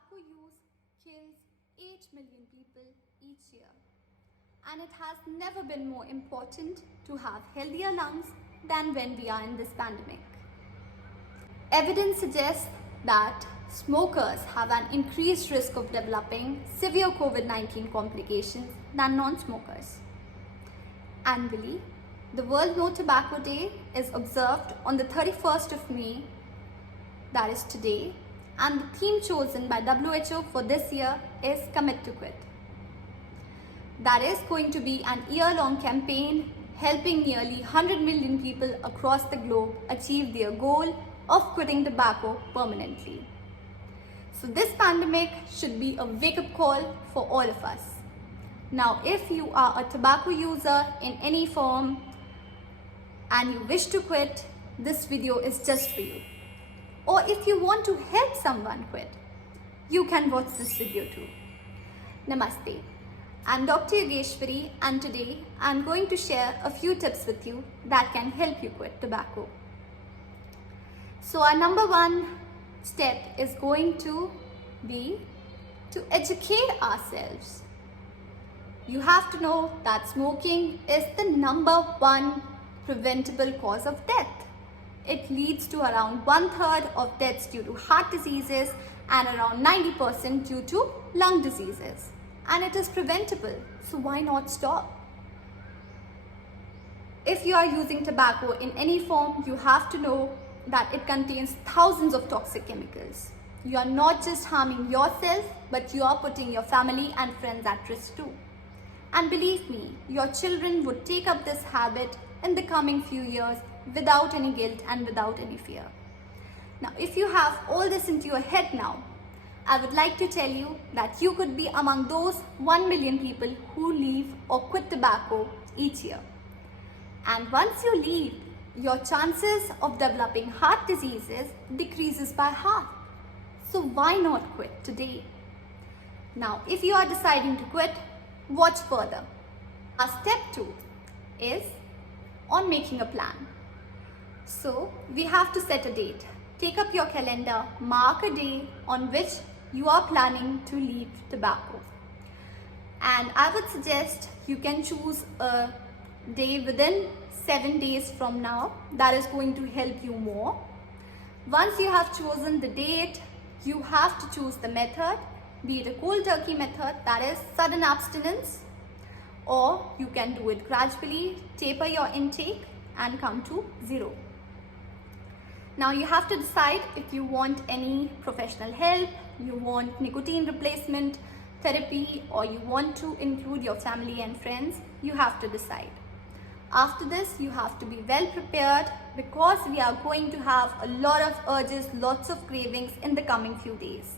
tobacco use kills 8 million people each year. And it has never been more important to have healthier lungs than when we are in this pandemic. Evidence suggests that smokers have an increased risk of developing severe COVID-19 complications than non-smokers. Annually, the World No Tobacco Day is observed on the 31st of May, that is today, and the theme chosen by WHO for this year is Commit to Quit. That is going to be an year-long campaign helping nearly 100 million people across the globe achieve their goal of quitting tobacco permanently. So this pandemic should be a wake-up call for all of us. Now, if you are a tobacco user in any form and you wish to quit, this video is just for you. Or if you want to help someone quit, you can watch this video too. Namaste. I'm Dr. Yogeshwari, and today I'm going to share a few tips with you that can help you quit tobacco. So our number one step is going to be to educate ourselves. You have to know that smoking is the number one preventable cause of death. It leads to around 1/3 of deaths due to heart diseases and around 90% due to lung diseases. And it is preventable, so why not stop? If you are using tobacco in any form, you have to know that it contains thousands of toxic chemicals. You are not just harming yourself, but you are putting your family and friends at risk too. And believe me, your children would take up this habit in the coming few years without any guilt and without any fear. Now, if you have all this into your head now, I would like to tell you that you could be among those 1 million people who leave or quit tobacco each year. And once you leave, your chances of developing heart diseases decreases by half. So why not quit today? Now, if you are deciding to quit, watch further. Our step 2 is on making a plan. So we have to set a date. Take up your calendar, mark a day on which you are planning to leave tobacco. And I would suggest you can choose a day within 7 days from now. That is going to help you more. Once you have chosen the date, you have to choose the method, be it a cold turkey method, that is sudden abstinence, or you can do it gradually, taper your intake and come to 0. Now you have to decide if you want any professional help, you want nicotine replacement therapy, or you want to include your family and friends. You have to decide. After this, you have to be well prepared because we are going to have a lot of urges, lots of cravings in the coming few days.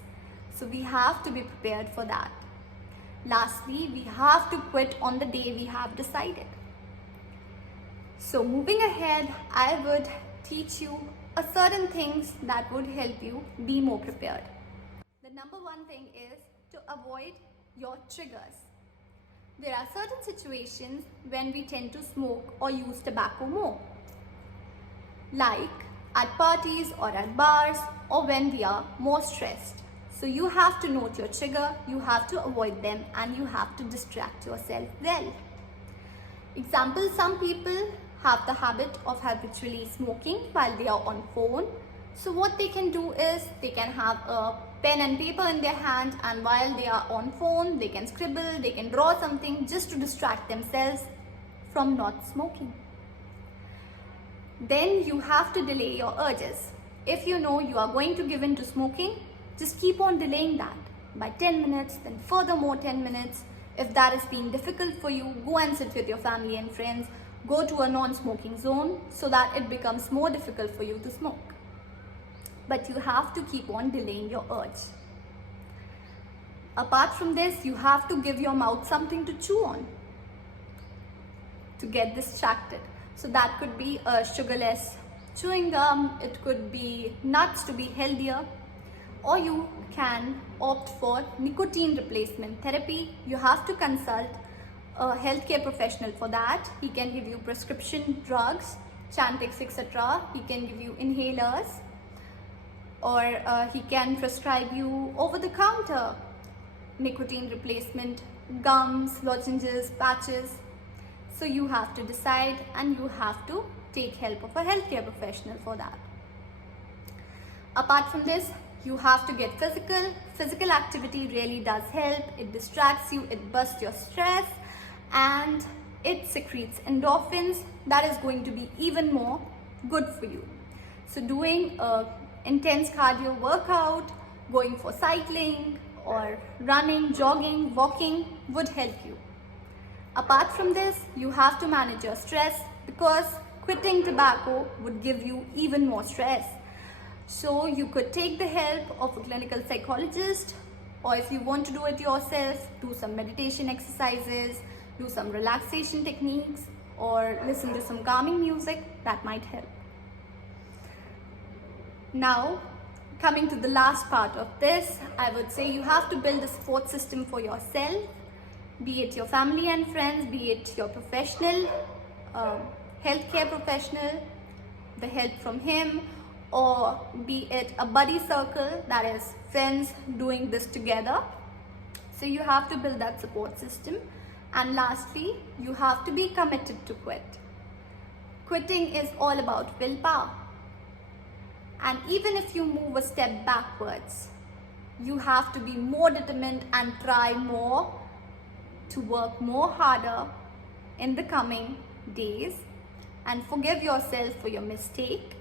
So we have to be prepared for that. Lastly, we have to quit on the day we have decided. So moving ahead, I would teach you a certain things that would help you be more prepared. The number one thing is to avoid your triggers. There are certain situations when we tend to smoke or use tobacco more, like at parties or at bars, or when we are more stressed. So you have to note your trigger, you have to avoid them, and you have to distract yourself well. Example, some people have the habit of habitually smoking while they are on phone. So what they can do is they can have a pen and paper in their hand, and while they are on phone, they can scribble, they can draw something just to distract themselves from not smoking. Then you have to delay your urges. If you know you are going to give in to smoking, just keep on delaying that by 10 minutes, then furthermore 10 minutes. If that is being difficult for you, go and sit with your family and friends. Go to a non-smoking zone so that it becomes more difficult for you to smoke. But you have to keep on delaying your urge. Apart from this, you have to give your mouth something to chew on to get distracted. So that could be a sugarless chewing gum, it could be nuts to be healthier, or you can opt for nicotine replacement therapy. You have to consult a healthcare professional for that. He can give you prescription drugs, Chantix, etc. He can give you inhalers. or he can prescribe you over the counter nicotine replacement, gums, lozenges, patches. So you have to decide, and you have to take help of a healthcare professional for that. Apart from this, you have to get physical. Physical activity really does help. It distracts you, it busts your stress, and it secretes endorphins. That is going to be even more good for you. So doing a intense cardio workout, going for cycling or running, jogging, walking would help you. Apart from this, you have to manage your stress, because quitting tobacco would give you even more stress. So you could take the help of a clinical psychologist, or if you want to do it yourself, do some meditation exercises, do some relaxation techniques, or listen to some calming music. That might help. Now, coming to the last part of this, I would say you have to build a support system for yourself, be it your family and friends, be it your professional, healthcare professional, the help from him, or be it a buddy circle, that is friends doing this together. So you have to build that support system. And lastly, you have to be committed to quit. Quitting is all about willpower. And even if you move a step backwards, you have to be more determined and try more, to work more harder in the coming days, and forgive yourself for your mistake.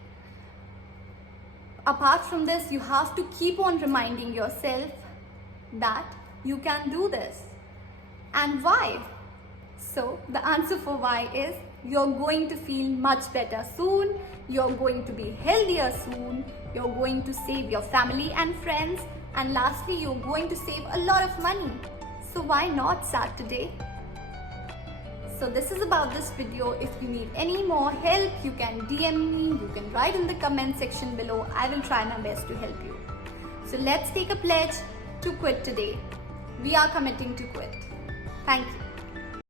Apart from this, you have to keep on reminding yourself that you can do this. And why? So the answer for why is, you're going to feel much better soon, you're going to be healthier soon, you're going to save your family and friends, and lastly, you're going to save a lot of money. So why not start today? So this is about this video. If you need any more help, you can DM me, you can write in the comment section below. I will try my best to help you. So let's take a pledge to quit today. We are committing to quit. Thank you.